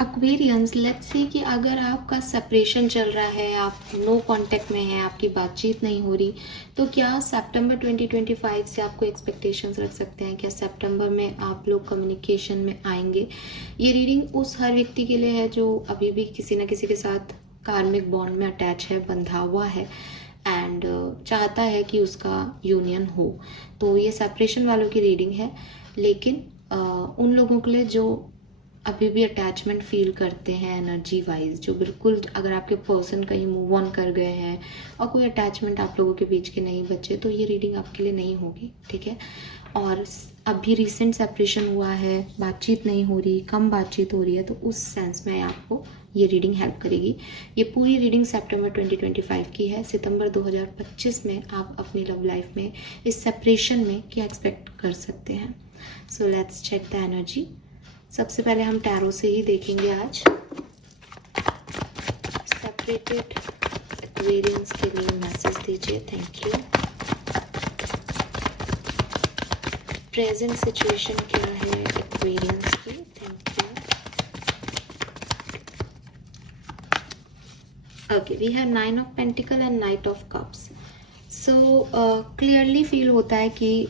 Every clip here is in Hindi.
एक्वेरियंस, लेट्स से कि अगर आपका सेपरेशन चल रहा है, आप नो कांटेक्ट में हैं, आपकी बातचीत नहीं हो रही, तो क्या सितंबर 2025 से आपको एक्सपेक्टेशंस रख सकते हैं? क्या सितंबर में आप लोग कम्युनिकेशन में आएंगे? ये रीडिंग उस हर व्यक्ति के लिए है जो अभी भी किसी ना किसी के साथ कार्मिक बॉन्ड में अटैच है, बंधा हुआ है एंड चाहता है कि उसका यूनियन हो। तो ये सेपरेशन वालों की रीडिंग है, लेकिन उन लोगों के लिए जो अभी भी अटैचमेंट फील करते हैं एनर्जी वाइज, जो बिल्कुल, अगर आपके पर्सन कहीं मूव ऑन कर गए हैं और कोई अटैचमेंट आप लोगों के बीच के नहीं बचे, तो ये रीडिंग आपके लिए नहीं होगी, ठीक है। और अभी रिसेंट सेपरेशन हुआ है, बातचीत नहीं हो रही, कम बातचीत हो रही है, तो उस सेंस में आपको ये रीडिंग हेल्प करेगी। ये पूरी रीडिंग सितंबर 2025 की है। सितंबर 2025 में आप अपनी लव लाइफ में इस सेपरेशन में क्या एक्सपेक्ट कर सकते हैं? So let's check the energy. सबसे पहले हम टैरो से ही देखेंगे आज। सेपरेटेड एक्वेरियंस के लिए मैसेज दीजिए, थैंक यू। प्रेजेंट सिचुएशन क्या है एक्वेरियंस की? Thank you. Okay, we have 9 of pentacle and knight of cups. So clearly feel होता है कि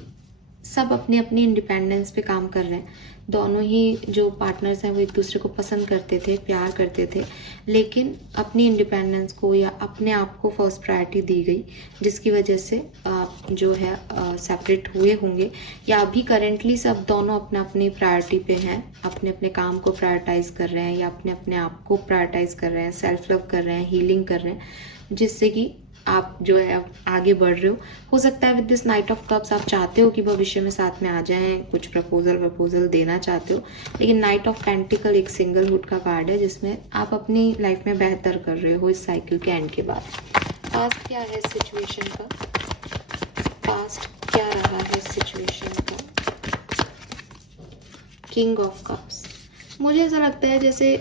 सब अपने अपनी इंडिपेंडेंस पे काम कर रहे हैं। दोनों ही जो पार्टनर्स हैं वो एक दूसरे को पसंद करते थे, प्यार करते थे, लेकिन अपनी इंडिपेंडेंस को या अपने आप को फर्स्ट प्रायोरिटी दी गई, जिसकी वजह से जो है सेपरेट हुए होंगे, या अभी करेंटली सब दोनों अपना अपनी प्रायोरिटी पे हैं, अपने अपने काम को प्रायोरिटाइज कर रहे हैं या अपने अपने आप को प्रायोरिटाइज कर रहे हैं, सेल्फ लव कर रहे हैं, हीलिंग कर रहे हैं, जिससे कि आप जो है अब आगे बढ़ रहे हो सकता है with this night of cups आप चाहते हो कि भविष्य में साथ में आ जाएं, कुछ प्रपोजल देना चाहते हो, लेकिन नाइट ऑफ पेंटिकल एक सिंगलहुड का कार्ड है जिसमें आप अपनी लाइफ में बेहतर कर रहे हो इस साइकिल के एंड के बाद। पास्ट क्या है सिचुएशन का? पास्ट क्या रहा है सिचुएशन का? King of cups. मुझे ऐसा लगता है जैसे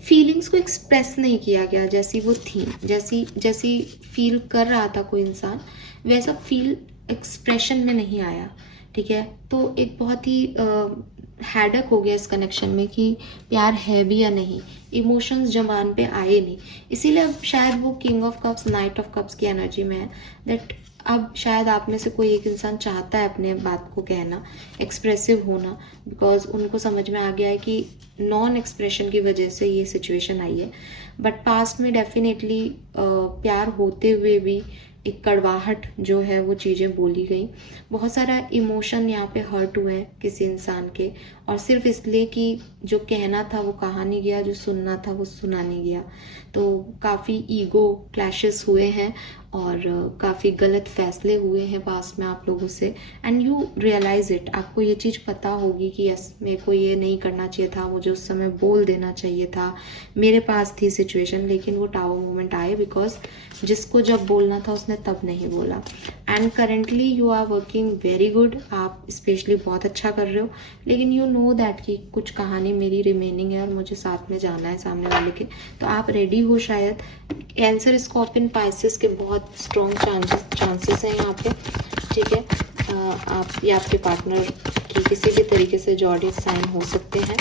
फीलिंग्स को एक्सप्रेस नहीं किया गया, जैसी वो थी, जैसी फील कर रहा था कोई इंसान, वैसा फील एक्सप्रेशन में नहीं आया, ठीक है। तो एक बहुत ही हैडक हो गया इस कनेक्शन में कि प्यार है भी या नहीं, इमोशंस जबान पे आए नहीं, इसीलिए अब शायद वो king of cups night of cups की एनर्जी में है। दैट अब शायद आप में से कोई एक इंसान चाहता है अपने बात को कहना, एक्सप्रेसिव होना, बिकॉज उनको समझ में आ गया है कि नॉन एक्सप्रेशन की वजह से ये सिचुएशन आई है। बट पास्ट में डेफिनेटली प्यार होते हुए भी एक कड़वाहट जो है वो चीज़ें बोली गई, बहुत सारा इमोशन यहाँ पे हर्ट हुए हैं किसी इंसान के, और सिर्फ इसलिए कि जो कहना था वो कहा नहीं गया, जो सुनना था वो सुना नहीं गया। तो काफ़ी ईगो क्लैशेस हुए हैं और काफ़ी गलत फैसले हुए हैं पास में आप लोगों से, एंड यू रियलाइज इट। आपको ये चीज़ पता होगी कि यस, मेरे को ये नहीं करना चाहिए था, मुझे उस समय बोल देना चाहिए था, मेरे पास थी सिचुएशन, लेकिन वो टावर मोमेंट आए बिकॉज जिसको जब बोलना था उसने तब नहीं बोला। And currently you are working very good, आप स्पेशली बहुत अच्छा कर रहे हो, लेकिन यू नो दैट कि कुछ कहानी मेरी रिमेनिंग है और मुझे साथ में जाना है सामने वाले के, तो आप रेडी हो शायद। कैंसर, स्कॉर्पियन, पाइसेस के बहुत स्ट्रॉन्ग चांसेस हैं यहाँ पे, ठीक है। आप या आपके पार्टनर की किसी भी तरीके से जॉडियक साइन हो सकते हैं।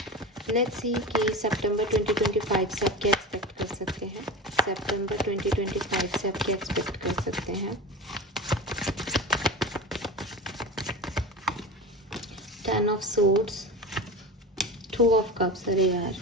लेट्स सी कि सितंबर 2025 से आप क्या एक्सपेक्ट कर सकते हैं। सितंबर 2025 से आप क्या एक्सपेक्ट कर सकते हैं। 10 ऑफ सोर्ड्स, 2 ऑफ कप्स, अरे यार,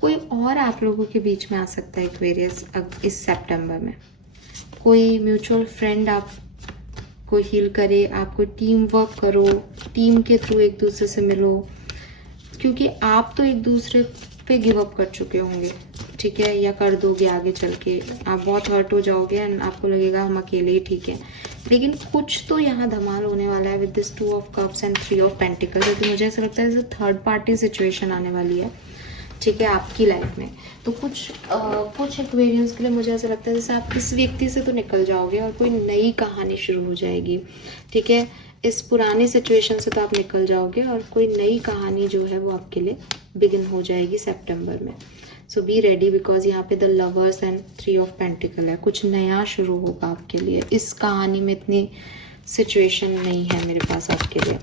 कोई और आप लोगों के बीच में आ सकता है एक्वेरियस इस सितंबर में। कोई म्यूचुअल फ्रेंड आपको हील करे, आपको टीम वर्क करो, टीम के थ्रू एक दूसरे से मिलो, क्योंकि आप तो एक दूसरे पे गिव अप कर चुके होंगे, ठीक है, या कर दोगे आगे चल के। आप बहुत हर्ट हो जाओगे एंड आपको लगेगा हम अकेले ही ठीक है, लेकिन कुछ तो यहाँ धमाल होने वाला है with this 2 of cups and 3 of pentacle. क्योंकि मुझे ऐसा लगता है जैसे थर्ड पार्टी सिचुएशन आने वाली है, ठीक है, आपकी लाइफ में। तो कुछ एक्वेरियंस के लिए मुझे ऐसा लगता है जैसे आप इस व्यक्ति से तो निकल जाओगे और कोई नई कहानी शुरू हो जाएगी। ठीक है, इस पुरानी सिचुएशन से तो आप निकल जाओगे और कोई नई कहानी जो है वो आपके लिए बिगिन हो जाएगी सितंबर में। सो बी रेडी, बिकॉज यहाँ पे the lovers and 3 of pentacle है। कुछ नया शुरू होगा आपके लिए। इस कहानी में इतनी सिचुएशन नहीं है मेरे पास आपके लिए।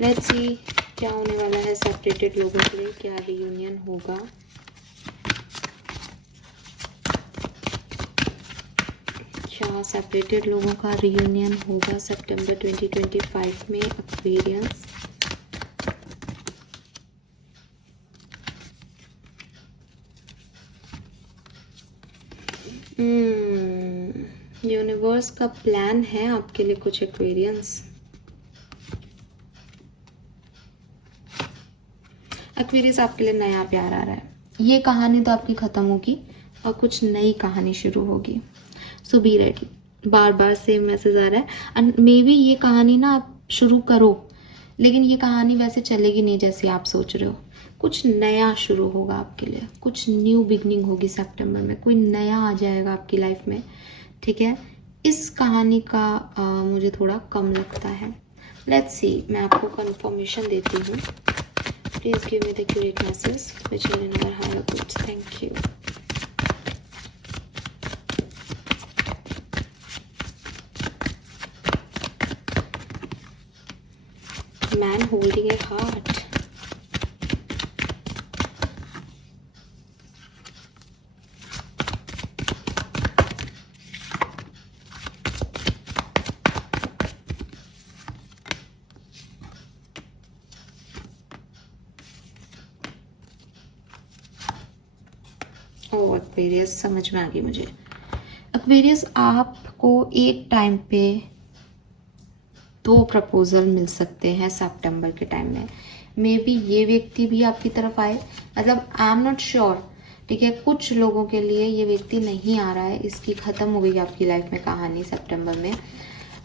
लेट्स सी क्या होने वाला है सेपरेटेड लोगों के लिए, क्या रियूनियन होगा। क्या सेपरेटेड लोगों का रियूनियन होगा सितंबर 2025 में एक्वेरियंस। यूनिवर्स का प्लान है आपके लिए कुछ एक्वेरियंस। एक्वेरियस आपके लिए नया प्यार आ रहा है। ये कहानी तो आपकी खत्म होगी और कुछ नई कहानी शुरू होगी। So be ready. बार बार सेम मैसेज आ रहा है एंड मे बी ये कहानी ना आप शुरू करो, लेकिन ये कहानी वैसे चलेगी नहीं जैसे आप सोच रहे हो। कुछ नया शुरू होगा आपके लिए, कुछ न्यू बिगनिंग होगी सितंबर में, कोई नया आ जाएगा आपकी लाइफ में। ठीक है, इस कहानी का मुझे थोड़ा कम लगता है। लेट्स सी, मैं आपको कंफर्मेशन देती हूँ। Please give me the accurate message which will in our higher goods. Thank you. Man holding a heart. Aquarius समझ में आ गई मुझे। एक्वेरियस, आपको एक टाइम पे 2 प्रपोजल मिल सकते हैं सितंबर के टाइम में। मे बी ये व्यक्ति भी आपकी तरफ आए, मतलब आई एम नॉट श्योर। ठीक है, कुछ लोगों के लिए ये व्यक्ति नहीं आ रहा है, इसकी खत्म हो गई आपकी लाइफ में कहानी सितंबर में।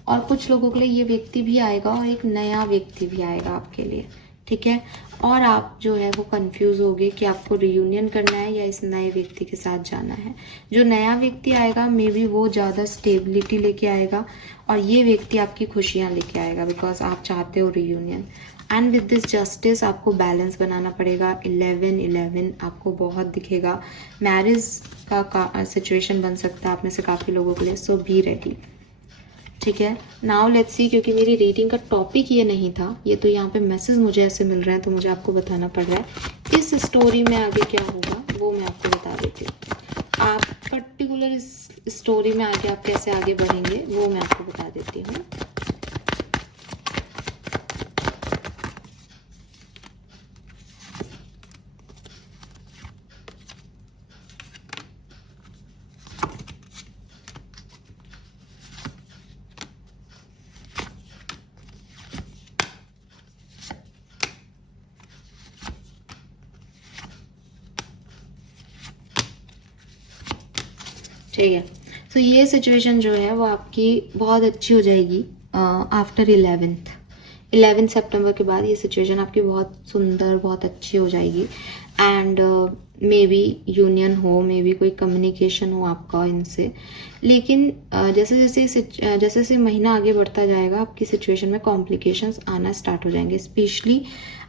और कुछ लोगों के लिए ये व्यक्ति भी आएगा और एक नया व्यक्ति भी आएगा आपके लिए। ठीक है, और आप जो है वो कंफ्यूज होगे कि आपको रियूनियन करना है या इस नए व्यक्ति के साथ जाना है। जो नया व्यक्ति आएगा मे बी वो ज़्यादा स्टेबिलिटी लेके आएगा और ये व्यक्ति आपकी खुशियाँ लेके आएगा, बिकॉज आप चाहते हो reunion. And with this justice आपको बैलेंस बनाना पड़ेगा। 11-11 आपको बहुत दिखेगा। मैरिज का सिचुएशन बन सकता है आप में से काफ़ी लोगों के लिए। सो बी रेडी। ठीक है, नाउ लेट्स सी, क्योंकि मेरी रीडिंग का टॉपिक ये नहीं था, ये तो यहाँ पे मैसेज मुझे ऐसे मिल रहे हैं तो मुझे आपको बताना पड़ रहा है। इस स्टोरी में आगे क्या होगा वो मैं आपको बता देती हूँ। आप पर्टिकुलर इस स्टोरी में आगे आप कैसे आगे बढ़ेंगे वो मैं आपको बता देती हूँ। ठीक है, तो ये सिचुएशन जो है वो आपकी बहुत अच्छी हो जाएगी आफ्टर 11 सितंबर के बाद। ये सिचुएशन आपकी बहुत सुंदर, बहुत अच्छी हो जाएगी। एंड मे बी यूनियन हो, मे बी कोई कम्युनिकेशन हो आपका इनसे। लेकिन जैसे जैसे महीना आगे बढ़ता जाएगा आपकी सिचुएशन में कॉम्प्लिकेशंस आना स्टार्ट हो जाएंगे, स्पेशली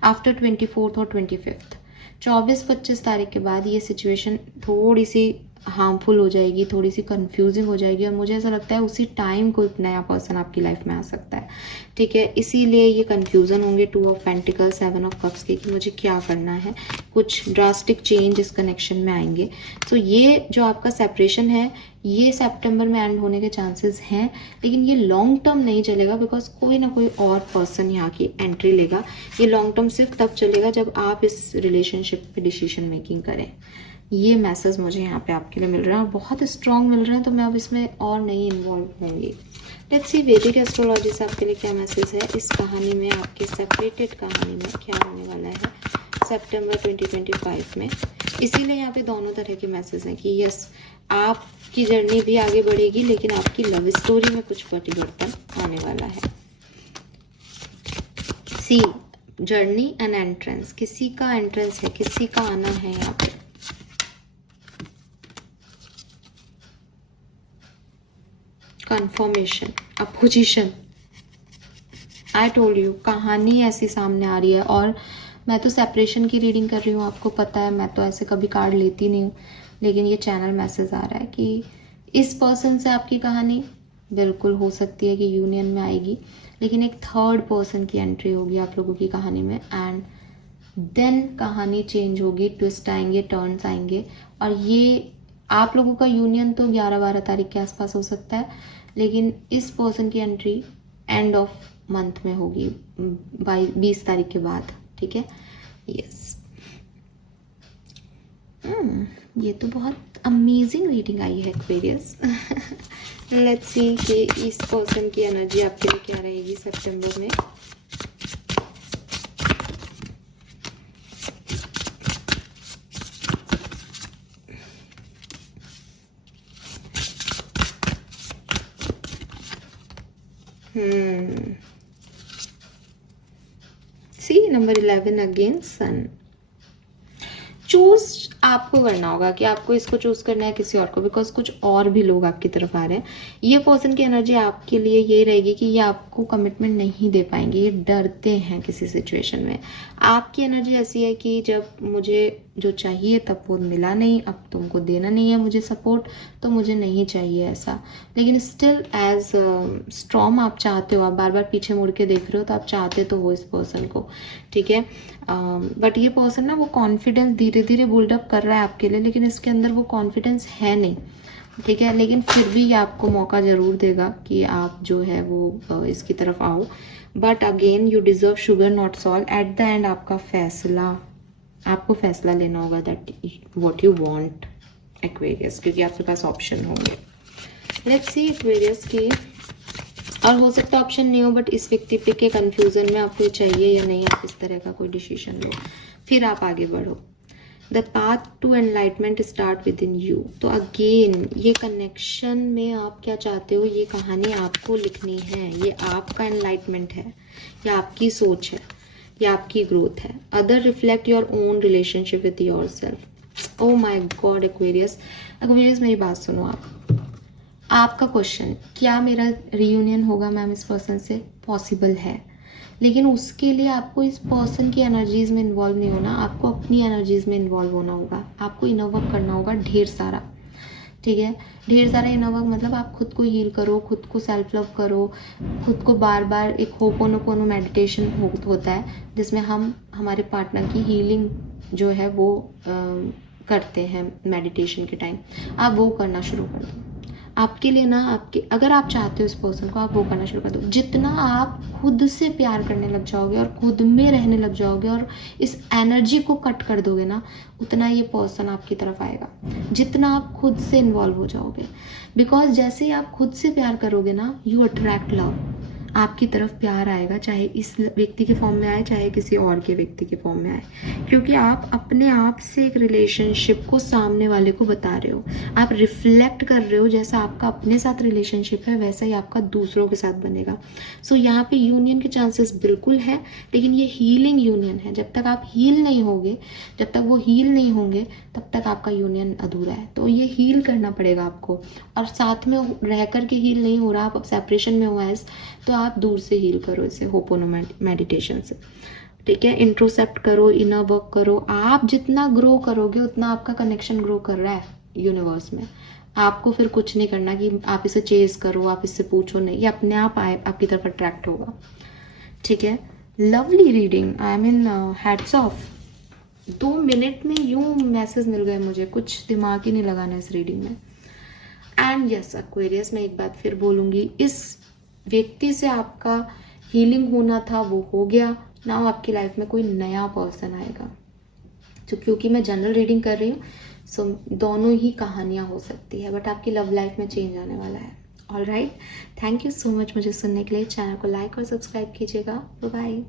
आफ्टर 24 और 25। 24-25 तारीख के बाद ये सिचुएशन थोड़ी सी हार्मफुल हो जाएगी, थोड़ी सी कंफ्यूजिंग हो जाएगी और मुझे ऐसा लगता है उसी टाइम कोई नया पर्सन आपकी लाइफ में आ सकता है। ठीक है, इसीलिए ये कंफ्यूजन होंगे 2 ऑफ पेंटिकल 7 ऑफ कप्स के कि मुझे क्या करना है। कुछ ड्रास्टिक चेंज इस कनेक्शन में आएंगे। तो ये जो आपका सेपरेशन है ये सितंबर में एंड होने के चांसेस हैं, लेकिन ये लॉन्ग टर्म नहीं चलेगा, बिकॉज कोई ना कोई और पर्सन यहाँ की एंट्री लेगा। ये लॉन्ग टर्म सिर्फ तब चलेगा जब आप इस रिलेशनशिप पे डिसीजन मेकिंग करें। ये मैसेज मुझे यहाँ पे आपके लिए मिल रहा है और बहुत स्ट्रॉन्ग मिल रहे हैं, तो मैं अब इसमें और नहीं इन्वॉल्व होंगी। लेट्स सी वैदिक एस्ट्रोलॉजी से आपके लिए क्या मैसेज है इस कहानी में, आपके सेपरेटेड कहानी में क्या होने वाला है सितंबर 2025 में। इसीलिए यहाँ पे दोनों तरह के मैसेज हैं कि यस, आपकी जर्नी भी आगे बढ़ेगी, लेकिन आपकी लव स्टोरी में कुछ परिवर्तन आने वाला है। सी जर्नी एंड एंट्रेंस, किसी का एंट्रेंस है, किसी का आना है यहाँ पे। Confirmation, opposition, I told you, कहानी ऐसी सामने आ रही है। और मैं तो सेपरेशन की रीडिंग कर रही हूँ, आपको पता है मैं तो ऐसे कभी कार्ड लेती नहीं हूँ, लेकिन ये चैनल मैसेज आ रहा है कि इस पर्सन से आपकी कहानी बिल्कुल हो सकती है कि यूनियन में आएगी, लेकिन एक थर्ड पर्सन की एंट्री होगी आप लोगों की कहानी में, एंड देन कहानी चेंज होगी, ट्विस्ट आएंगे, टर्न्स आएंगे। और ये आप लोगों का यूनियन तो 11-12 तारीख के आसपास हो सकता है, लेकिन इस पर्सन की एंट्री एंड ऑफ मंथ में होगी, 20 तारीख के बाद, ठीक है। यस, ये तो बहुत अमेजिंग रीडिंग आई है एक्वेरियस। लेट्स सी कि इस पर्सन की एनर्जी आपके लिए क्या रहेगी सितंबर में। सी नंबर 11 अगेन सन। चूज आपको करना होगा कि आपको इसको चूज करना है किसी और को, बिकॉज कुछ और भी लोग आपकी तरफ आ रहे हैं। ये पर्सन की एनर्जी आपके लिए ये रहेगी कि ये आपको कमिटमेंट नहीं दे पाएंगे, ये डरते हैं किसी सिचुएशन में। आपकी एनर्जी ऐसी है कि जब मुझे जो चाहिए तब वो मिला नहीं, अब तुमको देना नहीं है मुझे सपोर्ट, तो मुझे नहीं चाहिए ऐसा। लेकिन स्टिल एज स्ट्रॉन्ग आप चाहते हो, आप बार बार पीछे मुड़ के देख रहे हो, तो आप चाहते तो हो इस पर्सन को, ठीक है। बट ये पर्सन ना वो कॉन्फिडेंस धीरे धीरे बिल्डअप कर रहा है आपके लिए, लेकिन इसके अंदर वो कॉन्फिडेंस है नहीं, ठीक है। लेकिन फिर भी ये आपको मौका जरूर देगा कि आप जो है वो इसकी तरफ आओ। But again you deserve sugar not salt. At the end आपका फैसला, आपको फैसला लेना होगा that what you want Aquarius, क्योंकि आपके पास ऑप्शन होंगे। लेट्स सी एक्वेरियस की, और हो सकता है ऑप्शन नहीं हो, बट इस व्यक्ति पे के कंफ्यूजन में आपको चाहिए या नहीं, आप इस तरह का कोई डिसीजन लो, फिर आप आगे बढ़ो। The path to enlightenment start within you. तो अगेन ये कनेक्शन में आप क्या चाहते हो, ये कहानी आपको लिखनी है, ये आपका एनलाइटमेंट है, ये आपकी सोच है, ये आपकी ग्रोथ है। Other reflect your own relationship with your self. Oh my god Aquarius, Aquarius मेरी बात सुनो आप। आपका क्वेश्चन, क्या मेरा रियूनियन होगा मैम इस पर्सन से? पॉसिबल है, लेकिन उसके लिए आपको इस पर्सन की एनर्जीज में इन्वॉल्व नहीं होना, आपको अपनी एनर्जीज में इन्वॉल्व होना होगा। आपको इनर वर्क करना होगा ढेर सारा, ठीक है। ढेर सारा इनर वर्क मतलब आप खुद को हील करो, खुद को सेल्फ लव करो, खुद को बार बार एक होपोनोपोनो मेडिटेशन होता है जिसमें हम हमारे पार्टनर की हीलिंग जो है वो करते हैं मेडिटेशन के टाइम। आप वो करना शुरू कर दो। आपके लिए ना, आपके अगर आप चाहते हो इस पर्सन को, आप वो करना शुरू कर दो। जितना आप खुद से प्यार करने लग जाओगे और खुद में रहने लग जाओगे और इस एनर्जी को कट कर दोगे ना, उतना ये पर्सन आपकी तरफ आएगा। जितना आप खुद से इन्वॉल्व हो जाओगे, बिकॉज जैसे ही आप खुद से प्यार करोगे ना, यू अट्रैक्ट लव। आपकी तरफ प्यार आएगा, चाहे इस व्यक्ति के फॉर्म में आए, चाहे किसी और के व्यक्ति के फॉर्म में आए, क्योंकि आप अपने आप से एक रिलेशनशिप को सामने वाले को बता रहे हो। आप रिफ्लेक्ट कर रहे हो, जैसा आपका अपने साथ रिलेशनशिप है वैसा ही आपका दूसरों के साथ बनेगा। सो यहाँ पे यूनियन के चांसेस बिल्कुल है, लेकिन ये हीलिंग यूनियन है। जब तक आप हील नहीं होगे, जब तक वो हील नहीं होंगे, तब तक आपका यूनियन अधूरा है। तो ये हील करना पड़ेगा आपको, और साथ में रह करके हील नहीं हो रहा, आप सेपरेशन में हुआ है, तो आप दूर से हील करो इसे होपोनो मेडिटेशन से, ठीक है। इंट्रोसेप्ट करो, इनर वर्क करो। आप जितना ग्रो करोगे उतना आपका कनेक्शन ग्रो कर रहा है यूनिवर्स में। आपको फिर कुछ नहीं करना कि आप इसे चेज करो, आप इससे पूछो, नहीं, ये अपने आप आए आपकी तरफ अट्रैक्ट होगा, ठीक है। Lovely reading, I mean hats off. 2 minute में यूं मैसेज मिल गए मुझे, कुछ दिमाग ही नहीं लगाना इस रीडिंग में। एंड यस एक्वेरियस, मैं एक बात फिर बोलूंगी, इस व्यक्ति से आपका हीलिंग होना था वो हो गया। नाउ आपकी लाइफ में कोई नया पर्सन आएगा। तो क्योंकि मैं जनरल रीडिंग कर रही हूँ, सो दोनों ही कहानियां हो सकती है, बट आपकी लव लाइफ में चेंज आने वाला है। All right, thank you so much मुझे सुनने के लिए। चैनल को लाइक और सब्सक्राइब कीजिएगा। Bye bye.